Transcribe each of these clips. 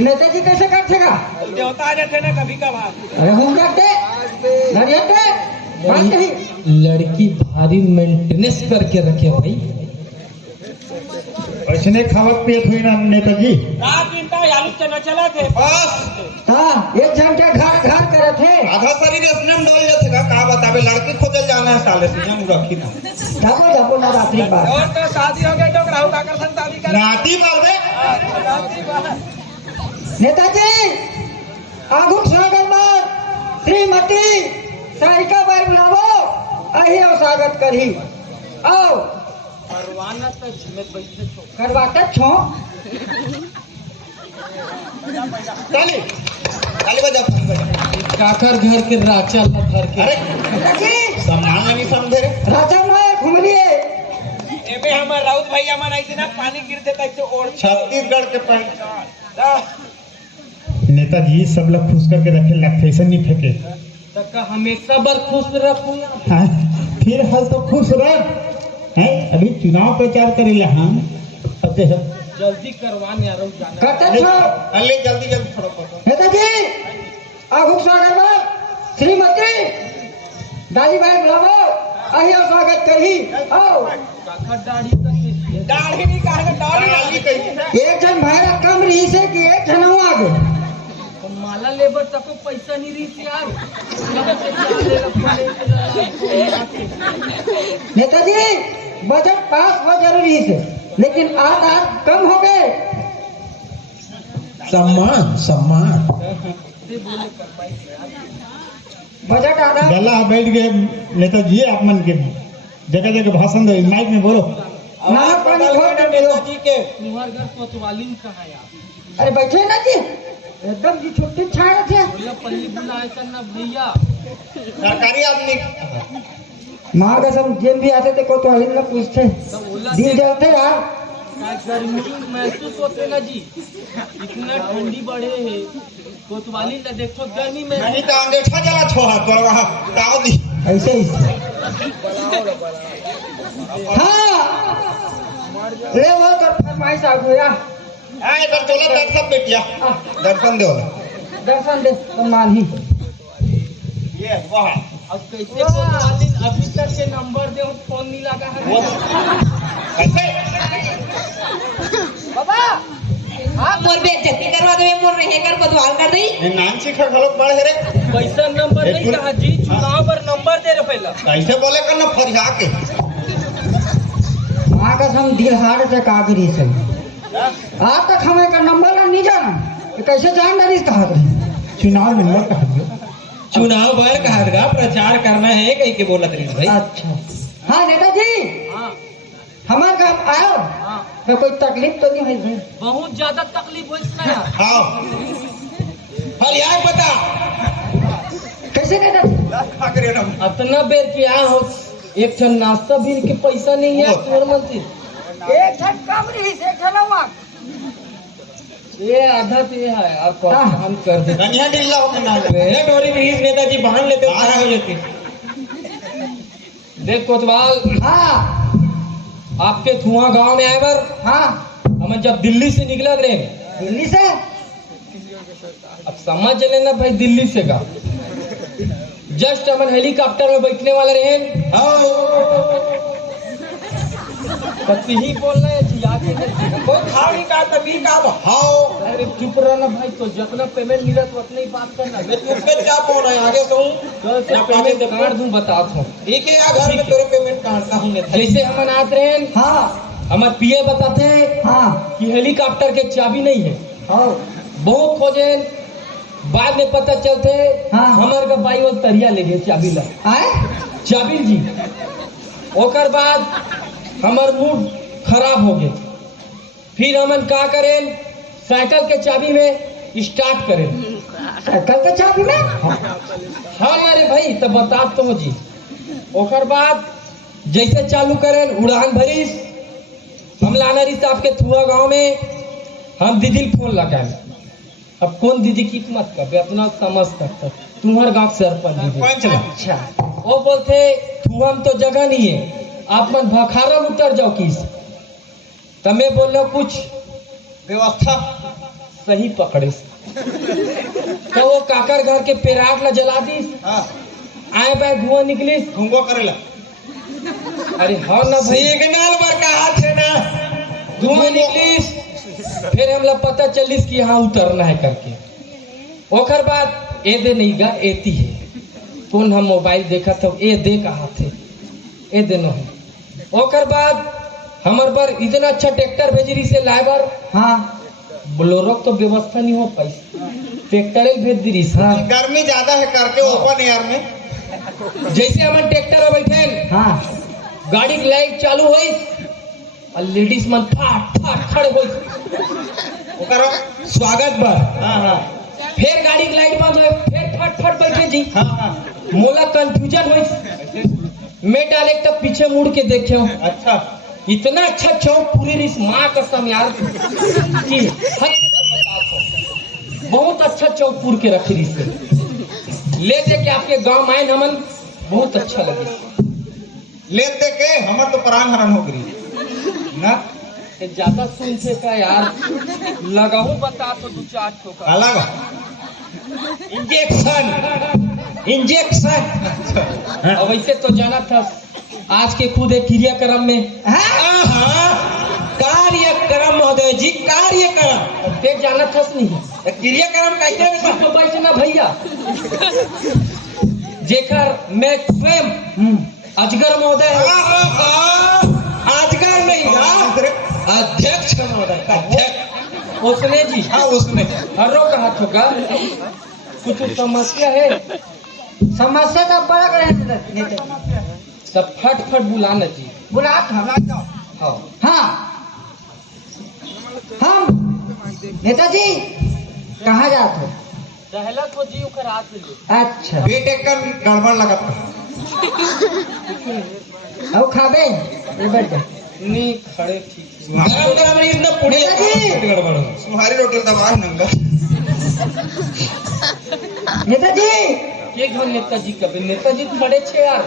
नेताजी कैसे करते का देवता रहते ना कभी कभार। अरे हम करते लड़की भारी मेंटेनेंस करके रखे भाई। ऐसने खावत पियत हुई ना नेताजी। रात दिन का आलू चना चला थे बस। हाँ एक जन के घर घर करे थे। आधा शरीर इसने में डोल जाते का कहा बतावे लड़की खोजल जाना है साले से हम रखी ना। जापो जापो ना रात्रि बात। और तो शादी हो गई तो राहुल आकर्षण शादी कर। नाती बोलबे। नेताजी आगुक स्वागत में श्रीमती सारिका बाई बुलावो अही और स्वागत करी आओ करवाते छो चली चली बजा काकर घर के राचा ला भर के। अरे नेताजी सम्मान नहीं समझे रे। राजा में घूमलिए एबे हमार राउत भैया मन आई थी ना पानी गिरते कैसे ओढ़ छत्तीसगढ़ के पानी। नेताजी सब लोग खुश करके रखे फैशन नहीं फेंके। तक हमेशा बर खुश रखूंगा। हाँ, फिर हल तो खुश रह हैं। अभी चुनाव प्रचार करेला हम पते है। जल्दी करवाने आ रहा हूँ जाना। करते छो अल्ले जल्दी जल्दी थोड़ा पकड़ो। नेताजी आगुक स्वागत में श्रीमती दादी बाई बुलावो अही और स्वागत करी आओ काकर दाढ़ी तक दाढ़ी नहीं कहा दाढ़ी कही। एक जन भाड़ा कम रही से कि एक जन आगे माला लेबर तक को पैसा नहीं रही यार। नेताजी बजट पास हो जरूरी है लेकिन आज आज कम हो गए। सम्मान सम्मान। बजट आधा गला बैठ गए नेताजी। आप मन के जगह जगह भाषण दो माइक में बोलो। ना पानी छोड़ के दे दो। नेताजी के तुम्हारे घर कोतवाली कहा यार। अरे बैठे ना जी एकदम जी छुट्टी छाए थे। बोला पल्ली बुलाए करना भैया। सरकारी आदमी माँ का सब जेल भी आते थे कोतवाली में पूछते दिन जलते यार। गर्मी महसूस होते ना जी। इतना ठंडी बढ़े है कोतवाली ना देखो गर्मी में नहीं तो अंगेठा जला छोहा तो वहां गाँव दी ऐसे ही हाँ ले वो तो फरमाइश आ गया। आए इधर चलो दर्शन बेटिया दर्शन दे दर्शन दे सम्मान ही ये वाह। अब कैसे कोतवाली अभी तक के नंबर दे फोन नहीं लगा है। कैसे बाबा आप मोर बेइज्जती करवा दे मोर रहे कर बदवाल कर दई। ये नाम सीखा गलत बढ़ है रे। पैसा नंबर नहीं कहा जी चुनाव पर नंबर दे रहे पहला। कैसे बोले करना फरिया के माँ का हम दिल हार से कागरी से आज तक हमें का नंबर नहीं जाना तो कैसे जान रही कहा चुनाव में मत कहा। चुनाव बार कहा प्रचार करना है कहीं के बोला रही भाई। अच्छा हाँ नेताजी हाँ हमारे काम आयो हाँ तो कोई तकलीफ तो नहीं हुई। बहुत ज्यादा तकलीफ हो इसका यार। हाँ फरिया बता कैसे नेताजी इतना बेर क्या हो एक ठन नाश्ता भी के पैसा नहीं है तोर मंत्री। एक ठन कम रही से ठनवा ये आधा तो ये है आप हम कर दे। गनिया डिल्ला हो के ना मेरे डोरी भी नेताजी बांध लेते हो खड़ा हो जाते। देख कोतवाल हाँ आपके धुआं गांव में आए बार हाँ हम जब दिल्ली से निकला रहे दिल्ली से अब समझ लेना भाई दिल्ली से का जस्ट हम हेलीकॉप्टर में बैठने वाले रहे। ही बोलना है जिया के कोई खाओ नहीं का तभी का हाओ। अरे चुप रहना भाई तो जितना पेमेंट मिला तो उतना ही बात करना। मैं तुझसे क्या बोल रहा है आगे से हूँ तो क्या पेमेंट काट दूं बताता हूँ। ठीक है यार घर में तेरे पेमेंट काटता हूँ मैं। जैसे हम आते रहे हाँ हमारे पीए बताते हैं हाँ कि हेलीकॉप्टर के चाबी नहीं है। हाँ बहुत खोजे बाद में पता चलते हाँ। हमारे का बाई वो तरिया ले गए चाबी ला आए चाबी जी। ओकर बाद हमार मूड खराब हो गए। फिर हमन का करें साइकिल के चाबी में स्टार्ट करें। साइकिल के चाबी में हाँ अरे भाई तो बता तो जी। ओकर बाद जैसे चालू करें उड़ान भरीस हम लाना रही आपके थुआ गांव में हम दीदी फोन लगाए। अब कौन दीदी की मत कर अपना समझ सकता तुम्हारे गांव सरपंच दीदी। अच्छा वो बोलते थुआ में तो जगह नहीं है आप मन भखारा में उतर जाओ किस। तो मैं बोल रहा हूँ कुछ व्यवस्था सही पकड़े। तो वो काकर घर के पेराट ला जला दी, हाँ आए बाय धुआं निकली। घूंगो करेला अरे हाँ ना भाई, सिग्नल पर कहा थे ना धुआं निकलिस। फिर हमला पता चलिस कि यहाँ उतरना है करके। ओकर बाद ए दे नहीं गा एती है कौन हम मोबाइल देखा था ए दे कहा थे ए दे नहीं। ओकर बाद हमार पर इतना अच्छा ट्रैक्टर भेज रही से लाइबर। हाँ बोलोरो तो व्यवस्था नहीं हो पाई, ट्रैक्टर भेज दी रही। हाँ गर्मी ज्यादा है करके ओपन एयर में जैसे हमारे ट्रैक्टर में बैठे हाँ गाड़ी की लाइट चालू हुई और लेडीज मन फाट फाट खड़े हुई करो स्वागत पर। हाँ हाँ फिर गाड़ी की लाइट बंद हुई, फिर फट फट बैठे जी। हाँ हाँ मोला कंफ्यूजन हुई। मैं डायरेक्ट तब पीछे मुड़ के देखे हूँ, अच्छा इतना अच्छा चौक पूरी रिस माँ कसम यार कि हद से बताओ तो। बहुत अच्छा चौक पूर के रखी रिस ले दे के आपके गांव में हमन बहुत अच्छा लगे। ले दे के हमर तो प्राण हरण हो गई ना। ये ज्यादा सुनते का यार लगाऊ बता तो 2-4 ठोका अलग इंजेक्शन इंजेक्शन अब ऐसे तो जाना था आज के खुद एक क्रियाक्रम में कार्यक्रम महोदय जी कार्यक्रम देख जाना था नहीं क्रियाक्रम कैसे तो बैठना भैया जेकर मैं स्वयं अजगर महोदय आजकल नहीं अध्यक्ष महोदय अध्यक्ष उसने जी हाँ उसने हरो कहा ठोका कुछ समस्या है समस्या तो बड़ा करे सब फट फट बुलाना जी। बुला हम हाँ हाँ हम नेताजी कहाँ जाते हो? पहला तो जी ओकर हाथ ले अच्छा बेटे का गड़बड़ लगा था अब खाबे ये बैठ जा। नहीं खड़े ठीक गरम गरम नहीं इतना पुड़ी नेताजी गड़बड़ तुम्हारी रोटी दबा नंगा नेताजी के घर नेताजी कभी नेताजी तो बड़े छे यार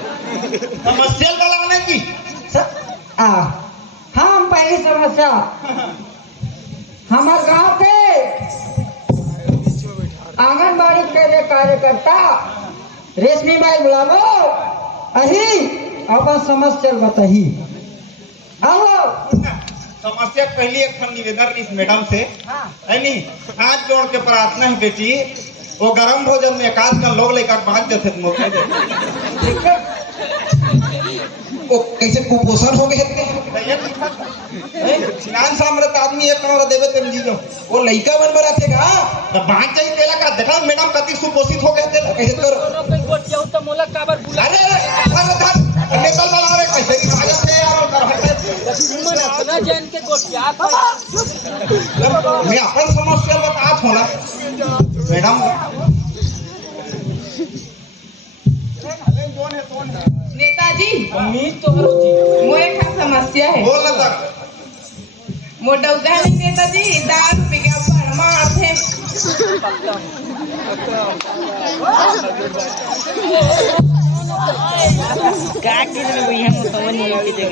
समस्या लगाने की हम पहली समस्या हमारे गांव पे आंगनबाड़ी के लिए कार्यकर्ता रेशमी बाई बुलावो अही अपन समस्या बताही। आओ समस्या पहली एक फन निवेदन इस मैडम से है नहीं हाथ जोड़ के प्रार्थना है बेटी वो गरम भोजन में एकाध का लोग लेकर बांध देते मौके वो कैसे कुपोषण हो गए सिनान सामरत आदमी एक करोड़ देवे तेम जी जो वो लइका बन बरा थे का तो बांध चाहिए तेला का देखा मैडम कति सुपोषित हो गए थे कैसे कर कोई गोट जाऊ तो मोला काबर बुला अरे नेतल वाला रे कैसे की भाजा से यार और मन अपना जान के गोट क्या मैं अपन समस्या बतात होला मैडम नेताजी उम्मीद तो हरो जी मोर एक समस्या है। बोल ना तक मोर डौगा नहीं नेताजी दारू पी के मार थे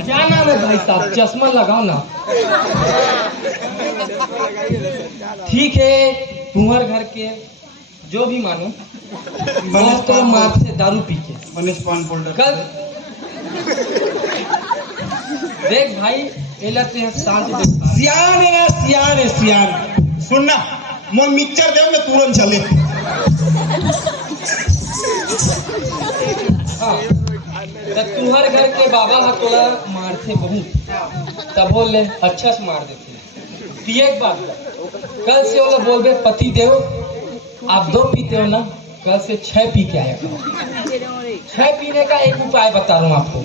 क्या नाम है भाई साहब चश्मा लगाओ ना। ठीक है तुम्हारे घर के जो भी मानो बहुत तो मार से दारू पी के मनीष पान फोल्डर कल देख भाई एला ते शांत देखता सियान है सियान सुनना मोर मिक्सचर देव में तुरंत चले हाँ तब तुम्हारे घर के बाबा हतोला मारते बहुत तब बोल ले अच्छा से मार देते। तो एक बात कल से वाला बोल बे पति देव आप 2 पीते हो ना कल से 6 पी के आया करो। 6 पीने का एक उपाय बता रहा हूँ आपको।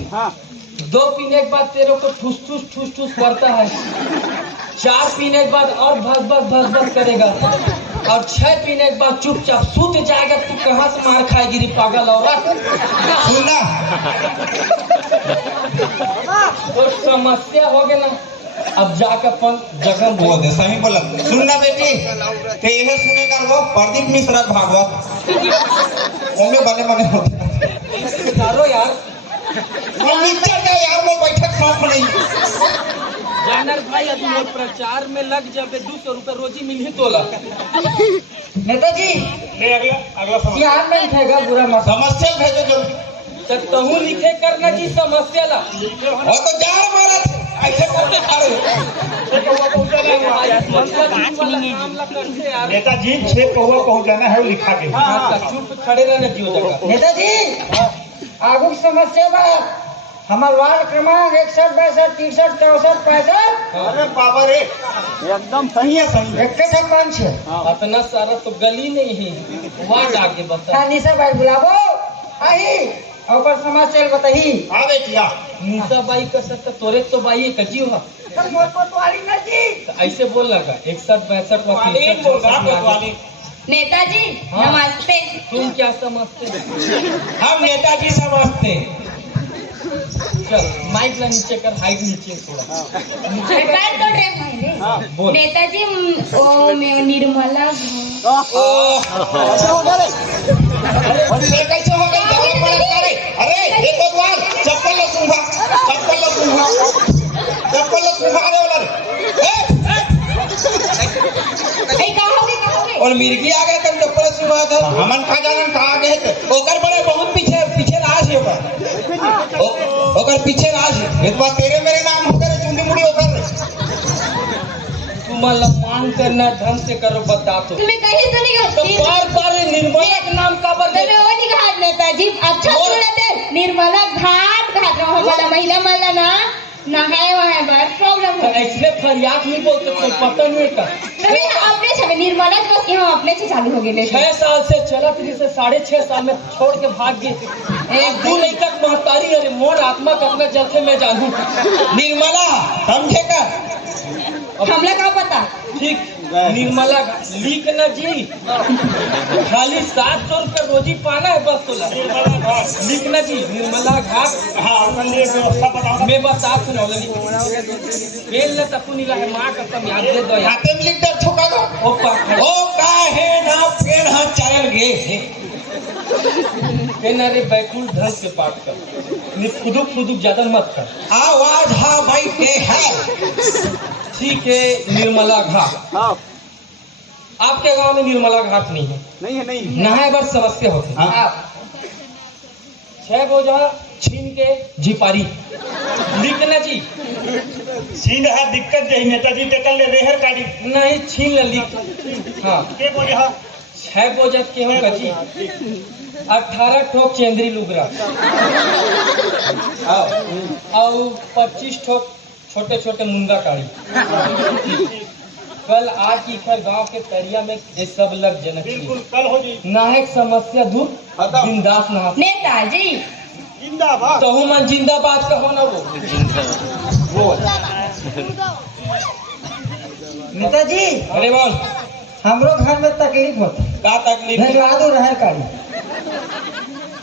2 पीने के बाद तेरे को ठूस ठूस पड़ता है। 4 पीने के बाद और भस करेगा और 6 पीने के बाद चुपचाप सूत जाएगा। तू कहाँ से मार खाएगी रे पागल औरत। सुनना तो समस्या हो गया ना अब जाकर अपन जगह बोल दे सही बोला सुनना बेटी ते यह सुनेगा वो प्रदीप मिश्रा भागवत ओमे बने होते करो यार नीचे जाए यार, मैं बैठक शौक नहीं। जानर भाई अभी वो प्रचार में लग जाबे 200 रुपए रोजी मिली तोला। नेताजी ले अगला सवाल। यहाँ में लिखेगा बुरा मत समस्या भेजो जल्दी। तब तहू लिखे करना की समस्या ला। वो तो जाड़ मारा थे, ऐसे करते खड़े। मामला करते यार। नेताजी 6 कौवा पहुंचाना है, वो लिखा के। हाँ, चुप खड़े रहने दियो जगह। नेताजी आगू समस्या बात हमार वार्ड क्रमांक 61 62 63 64 65 अरे बाबा रे, एकदम सही है, सही है। 61 पंच है। इतना सारा तो गली नहीं है, वार्ड आगे बता। हाँ निशा भाई बुलाबो आई और समाचार बताही। हाँ बेटिया, निशा बाई का सत्ता तोरे तो बाई कजी हुआ। मोर कोतवाली नजी तो ऐसे बोल लगा 61 62 नेताजी हाँ। नमस्ते। तुम क्या समझते? हम नेताजी समझते हैं। चल माइक ला नीचे कर, हाइट नीचे थोड़ा। पैर तो ड्रेस है बोल। नेताजी ओ मैं निर्मला ये कैसे हो गई? दवा पड़ा करे। अरे एक बार चप्पल लो सूंघा, चप्पल लो सूंघा, चप्पल लो सूंघा रे वाला रे। ए कहोगे और मिर्गी आ गए तब चप्पल सूंघा था। हमन का जानन कहाँ गए थे? ओकर बड़े बहुत पीछे पीछे राज है ओकर पीछे राज है। एक बार तेरे मेरे नाम हो गए चुंडी मुड़ी होकर। तुम मान करना ढंग से करो, बता तो। तुम्हें कहीं सुनी तो बार निर्मला के नाम का बर मैं वो नहीं कहा नेताजी अच्छा सुनते निर्मला घाट घाट रहा हमारा महिला माला ना नहाए वहां पर प्रॉब्लम तो हो ऐसे फरियाद नहीं बोलते तो पता नहीं का। तभी अपने छबे निर्मला के बस यहाँ अपने से चालू हो गए 6 साल से चला फिर से 6.5 साल में छोड़ के भाग गए। एक दू नहीं तक महतारी अरे मोर आत्मा कतना जलते मैं जानू। निर्मला समझे का हमला का पता ठीक। निर्मला लिख न जी, खाली 700 रुपए रोजी पाना है बस तोला। लिख न जी निर्मला घाट। हाँ, अपन ये व्यवस्था बताओ। मैं बता सुनो बेल न तपू नीला है माँ कसम याद दे दो यार। हाथे में लिख कर ठोका दो। ओ पाखड़ ओ काहे ना पेड़ हाथ चल गए। कहना रे बैकुल ढंग से पाठ कर, फुदुक फुदुक ज्यादा मत कर। आवाज हाँ बैठे है। ठीक है निर्मला घाट। आपके गांव में निर्मला घाट नहीं है? नहीं है, नहीं नहाए बार समस्या होती है। हाँ। 6 बोझा छीन के झिपारी लिखना जी। सीन है दिक्कत यही नेताजी टेकल ले रेहर काटी नहीं छीन ले लिख। हाँ के बोले। हाँ 6 बोझा केहू का जी 18 ठोक चेंदरी लुगरा और 25 ठोक छोटे छोटे मुंगा काड़ी। कल आज की खर गांव के तरिया में ये सब लग जनक बिल्कुल कल हो जी। नायक समस्या दूर बिंदास नहा। नेताजी जिंदाबाद। तो मन जिंदाबाद कहो ना वो। नेताजी अरे बोल हमरो घर में तकलीफ होता का तकलीफ? भेजवा दो रहे काड़ी।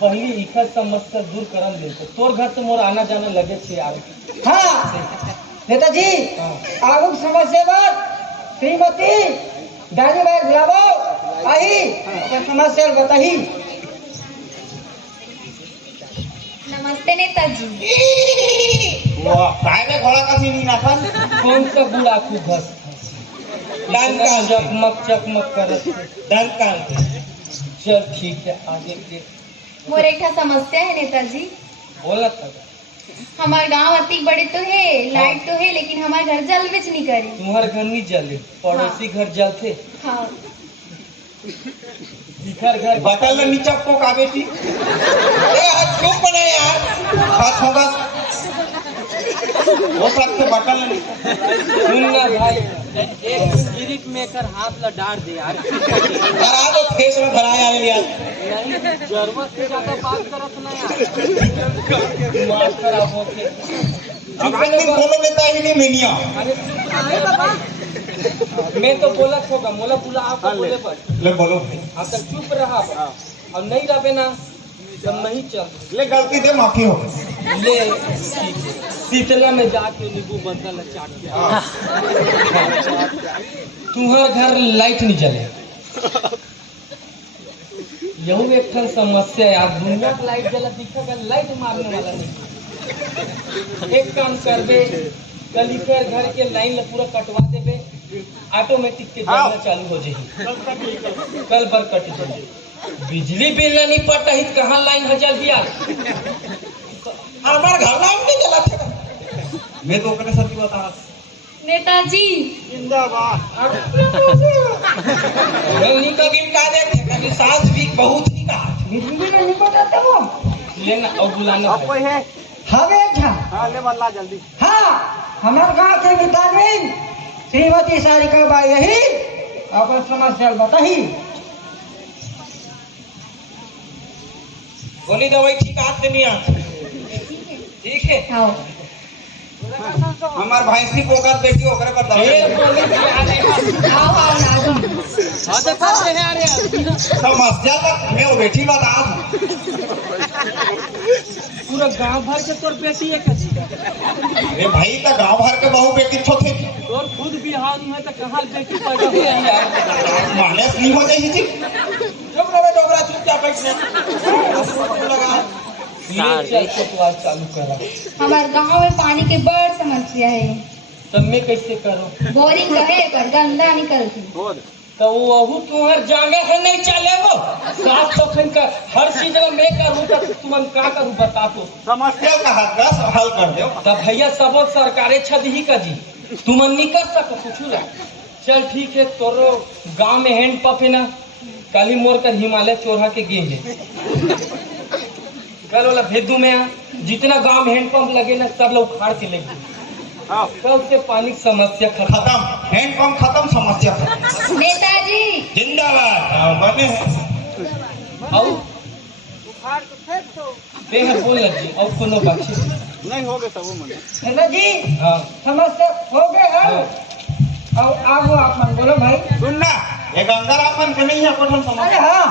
पहले इखर समस्या दूर करन दे तो तोर घर तो मोर आना जाना लगे छे यार। हाँ नेताजी आगू समस्या बात श्रीमती दादी भाई बुलाबो आई और समस्या बताही। नमस्ते नेताजी। वाह, काहे में घोड़ा का सीन ना था। कौन सा बुढ़ा खूब घस डाल का चकमक चकमक करत डर का चल ठीक है आगे के मोर एक ठा समस्या है नेताजी। बोला था। हमारे गांव अति बड़े तो है लाइट तो है लेकिन हमारे घर जल बिच नहीं करी। तुम्हारे घर नहीं जले, पड़ोसी घर जलते। हाँ इधर घर बटल में नीचे को का बेटी। ए हाथ क्यों बने यार? हाथ होगा वो सब से बटल में सुनना भाई एक गिरिक में कर हाथ ला डाल दे यार। करा दो फेस में धराया है यार। नहीं जरूरत से ज्यादा बात करत ना यार। दिमाग खराब होके अपन दिन बोलो लेता ही नहीं मिनिया। मैं तो बोला होगा मोला बुला आप बोले पर ले बोलो आप तक चुप रहा और नहीं रहे ना तो नहीं चल ले गलती दे माफी हो। ले शीतला में जाके नींबू बदल चाट के तुम्हारे घर लाइट नहीं जले। यहू एक ठन समस्या है। आज दुनिया का लाइट जला दिखेगा, लाइट मारने वाला नहीं। एक काम करबे, कल ही कर घर के लाइन ला पूरा कटवा देबे, ऑटोमेटिक के जलना चालू हो जाही। कल भर कट जाए। बिजली बिल नहीं पटा ही कहाँ लाइन हजार दिया। हमार घर लाइन नहीं जला थे। मैं तो ओकरे सच्ची बता रहा। नेताजी नहीं कभी का देखे कभी सास भी बहुत ही का बिजली भी नहीं पटाते हो। लेना और बुलाना है। हवे अच्छा हाँ, हमारे गांव के विधायक श्रीमती सारिका बाई यही अपन समस्या बताही। गोली दवाई ठीक हाथ से नहीं आती। ठीक है। आओ हमार भैंसी पोगत बेटी ओकरे पर दवाई आओ आओ नाजम समस्या तक मैं वो बेटी बता। पूरा गांव भर के तोर बेटी है कजी। अरे भाई का गांव भर के बहू बेटी छोटे तोर खुद बिहार में तो कहाँ बेटी पैदा हुई है यार। माने नहीं हो जाए थी। चुप रहे डोगरा चुपचाप बैठने लगा। ले चल सतवार चालू करा। हमारे गांव में पानी की बड़ समस्या है। तब मैं कैसे करो? बोरिंग कहे पर गंदा निकलती। तो वो तुम्हार जागे है नहीं चले वो साफ सफाई का हर चीज में मैं करूँ तो तुम क्या करूँ बता तो। समस्या का हल कर दो। तब भैया सब सरकारे छद ही का जी तुम नहीं कर सको कुछ ना। चल ठीक है, तोरो गांव में हैंड पंप है ना, कल ही मोर कर हिमालय चोरा के गे है। कल वाला भेदू में जितना गांव में हैंड पंप लगे ना सब लोग उखाड़ के लेंगे। कल से पानी की समस्या खत्म। हैंड पंप खत्म, समस्या खत्म। नेताजी जिंदाबाद बने और बेहद बोल लगी और कोनो बाकी नहीं हो गए सब मन। हेलो जी हाँ समस्या हो गए हैं। और आओ आप मन बोलो भाई। सुन ना, ये गंगाराम के नहीं है अपन अरे समस्या। हाँ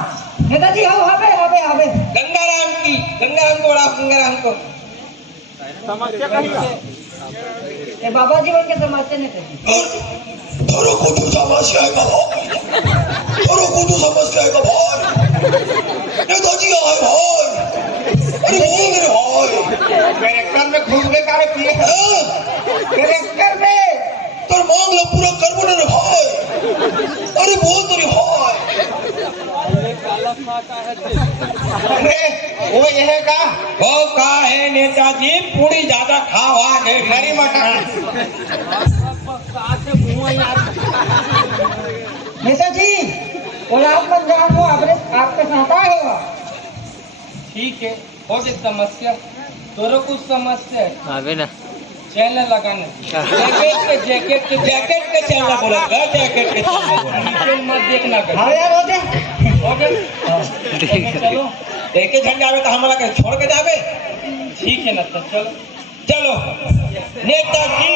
नेताजी आओ हवे हवे हवे। गंगाराम को बड़ा गंगाराम को समस्या कहीं ये बाबा जीवन के समस्या नहीं थे। थोरो को तो समस्या है का भाई, थोरो को तो समस्या है का भाई। नेताजी आए भाई, अरे बोल मेरे भाई। कैरेक्टर में घुस गए काहे पिए कैरेक्टर में तर मांगला पूरा करबो ना रे भाई। अरे बोल तो रे भाई। अरे वो यह का वो का है नेताजी पूरी ज्यादा खावा है हरी मटर। नेताजी बोला आप मन जान हो आपके साथ आए हो। ठीक है, हो गई समस्या। तोरो कुछ समस्या है अबे ना चैन लगाना जैकेट के चलना बोला जैकेट के चलना बोला नीचे मत देखना कर। हाँ यार हो दे। हो गए चलो देखे झंडा आवे तो हमरा के छोड़ के जावे। ठीक है ना तो चलो चलो नेताजी